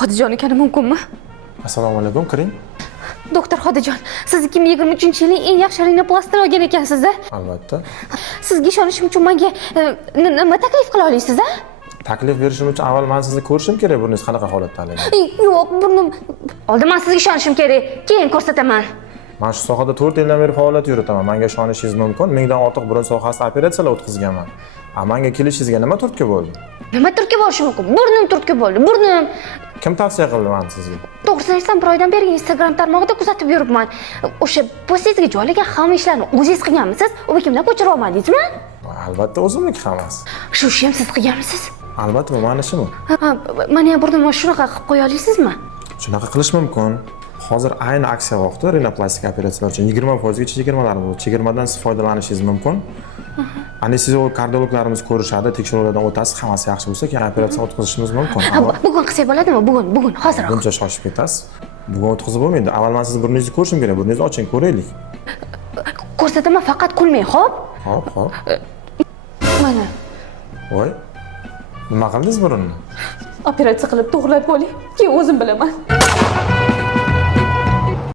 Xodijon ekani mumkinmi? Assalomu alaykum, kiring. Doktor Xodijon, siz 2023-yilning eng yaxshi rinoplastikni olgan ekansiz. Albatta. Sizga ishonishim uchun menga nima taklif qila olasiz? Taklif berishim uchun avval men sizni ko'rishim kerak, burningiz qanaqa holatdaligini. Yo'q, burnim. Oldin men sizga ishonishim kerak, keyin ko'rsataman. Men shu sohada 4 yildan beri faoliyat yuritaman. Menga ishonishingiz mumkin. Mingdan ortiq burun sohasida operatsiyalar o'tkazganman. Menga kelishingizga nima turtki bo'ldi? Nima turtki bo'lishi mumkin? Burnim turtki bo'ldi. Burnim. Kim tavsiya qildi men sizga? To'g'risini aytsam, bir oydan beri Instagram tarmog'ida kuzatib yuribman. O'sha postingizga joylagan hamma ishlarni o'zingiz qilganmisiz? U kimdan ko'chirib olmadingizmi? Albatta o'zimniki hammasi. Shu ishni ham siz qilganmisiz? Albatta, bu meni ishim. Mana ham burnimni shunaqa qilib qo'ya olasizmi? Shunaqa qilish mumkin. Hozir ayni aksiya vaqti rinoplastik operatsiyalar uchun 20% gacha chegirmalar bor. Chegirmadan siz foydalanishingiz mumkin. Anesteziolog, kardiologlarimiz ko'rishadi, tekshiruvlardan o'tasiz, hammasi yaxshi bo'lsa, keyin operatsiya o'tkazishimiz mumkin. Bugun qilsak bo'ladimi? Bugun, hozirroq. Buncha shoshib ketasiz. Bugun o'tkazib bo'lmaydi. Avval men siz burningizni ko'rishim kerak. Burningizni oching, ko'raylik. Ko'rsataman, faqat kulmang, xo'p? Xo'p. Mana. Voy. Nima qildingiz burunni? Operatsiya qilib to'g'rilab bo'ling. Keyin o'zim bilaman.